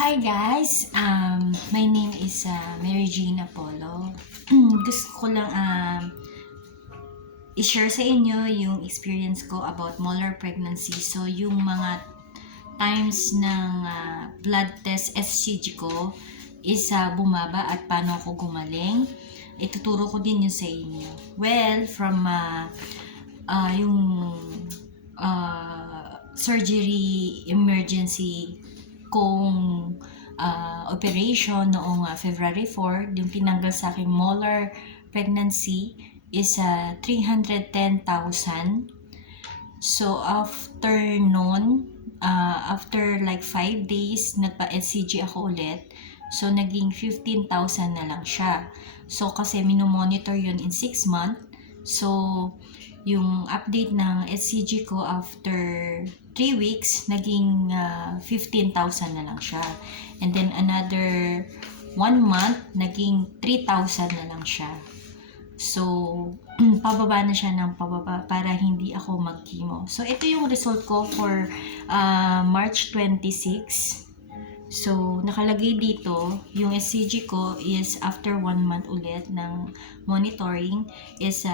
Hi guys, my name is Mary Jean Apollo. Gusto ko lang i-share sa inyo yung experience ko about molar pregnancy. So yung mga times ng blood test SCG ko is bumaba at paano ako gumaling. Ituturo ko din yun sa inyo. Well, from yung surgery emergency kong operation noong February 4, yung tinanggal sa aking molar pregnancy is 310,000. So after noon, after like 5 days, nagpa-SCG ako ulit. So naging 15,000 na lang siya. So kasi minomonitor yun in 6 months. So yung update ng SCG ko after 3 weeks, naging 15,000 na lang siya. And then another 1 month, naging 3,000 na lang siya. So, pababa na siya ng pababa para hindi ako mag-chemo. So, ito yung result ko for March 26. So, nakalagay dito, yung SCG ko is after 1 month ulit ng monitoring is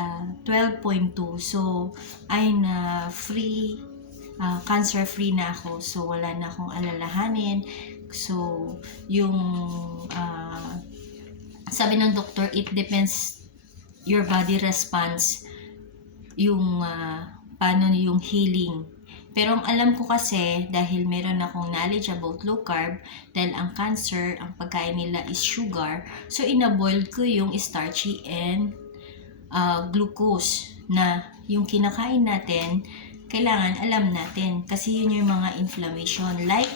12.2. So, ay na free, cancer-free na ako. So, wala na akong alalahanin. So, yung sabi ng doktor, it depends your body response yung paano yung healing. Pero ang alam ko kasi, dahil meron akong knowledge about low carb, dahil ang cancer, ang pagkain nila is sugar, so inaboiled ko yung starchy and glucose na yung kinakain natin, kailangan alam natin. Kasi yun yung mga inflammation. Like,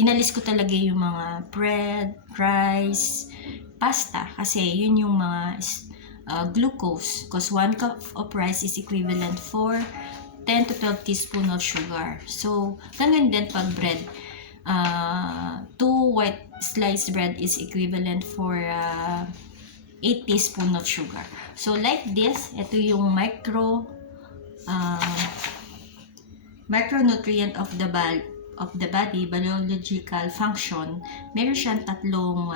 inalis ko talaga yung mga bread, rice, pasta. Kasi yun yung mga glucose, because 1 cup of rice is equivalent for 10 to 12 teaspoon of sugar. So, ganun din pag bread. 2 white sliced bread is equivalent for 8 teaspoon of sugar. So, like this, ito yung micronutrient of the body, biological function. Meron siyang tatlong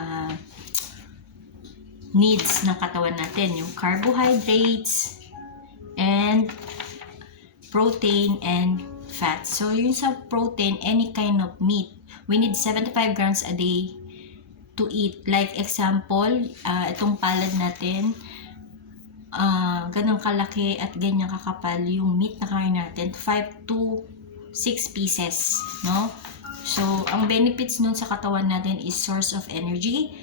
needs ng katawan natin, yung carbohydrates and protein and fat. So yun sa protein, any kind of meat, we need 75 grams a day to eat. Like example, itong palad natin, ganun kalaki at ganyan kakapal yung meat na kain natin, 5 to 6 pieces, no? So ang benefits nun sa katawan natin is source of energy,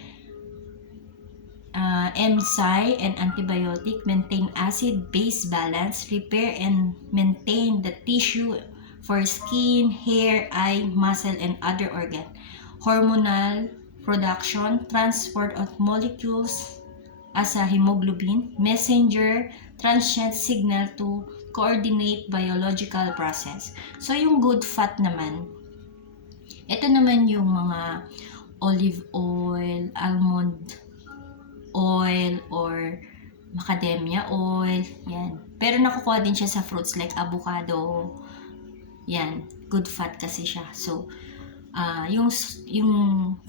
enzyme and antibiotic, maintain acid-base balance, repair and maintain the tissue for skin, hair, eye, muscle, and other organ, hormonal production, transport of molecules as a hemoglobin, messenger, transient signal to coordinate biological process. So yung good fat naman, ito naman yung mga olive oil, almond oil, or macadamia oil, yan. Pero nakukuha din siya sa fruits like avocado, yan. Good fat kasi siya. So, yung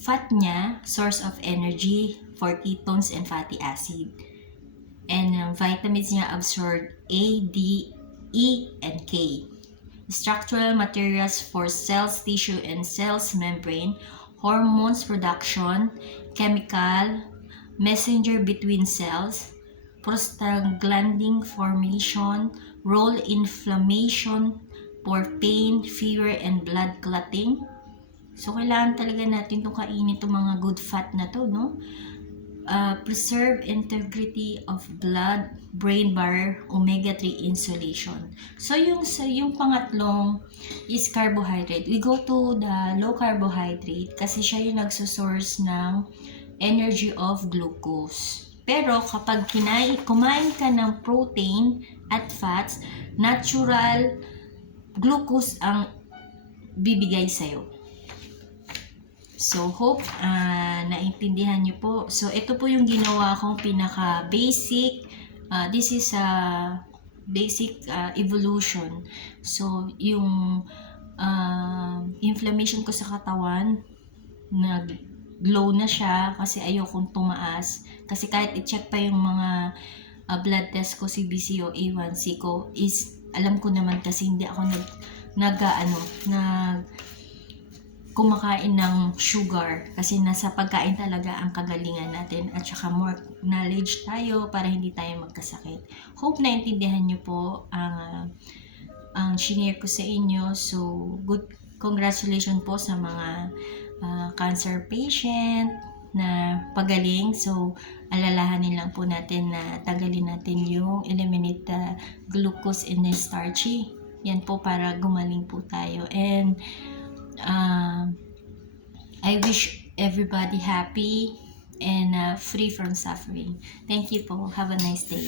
fat niya, source of energy for ketones and fatty acid. And vitamins niya absorb A, D, E, and K. Structural materials for cells, tissue, and cells membrane, hormones production, chemical, messenger between cells, prostaglandin formation, role inflammation for pain, fever, and blood clotting. So, kailangan talaga natin itong kainin itong mga good fat na to, no? Preserve integrity of blood, brain barrier, omega-3 insulation. So, yung pangatlong is carbohydrate. We go to the low carbohydrate kasi siya yung nagsosource ng energy of glucose. Pero kapag kumain ka ng protein at fats, natural glucose ang bibigay sa'yo. So, hope naintindihan nyo po. So, ito po yung ginawa kong pinaka-basic. This is a basic evolution. So, yung inflammation ko sa katawan, nag-glow na siya kasi ayokong tumaas. Kasi kahit i-check pa yung mga blood test ko, CBC o A1C ko, is alam ko naman kasi hindi ako nag kumakain ng sugar kasi nasa pagkain talaga ang kagalingan natin at saka more knowledge tayo para hindi tayo magkasakit. Hope naintindihan niyo po ang shinare ko sa inyo. So, good congratulations po sa mga cancer patient na pagaling. So, alalahanin lang po natin na tagalin natin yung eliminate the glucose in the starchy. Yan po para gumaling po tayo. And I wish everybody happy and free from suffering. Thank you po. Have a nice day.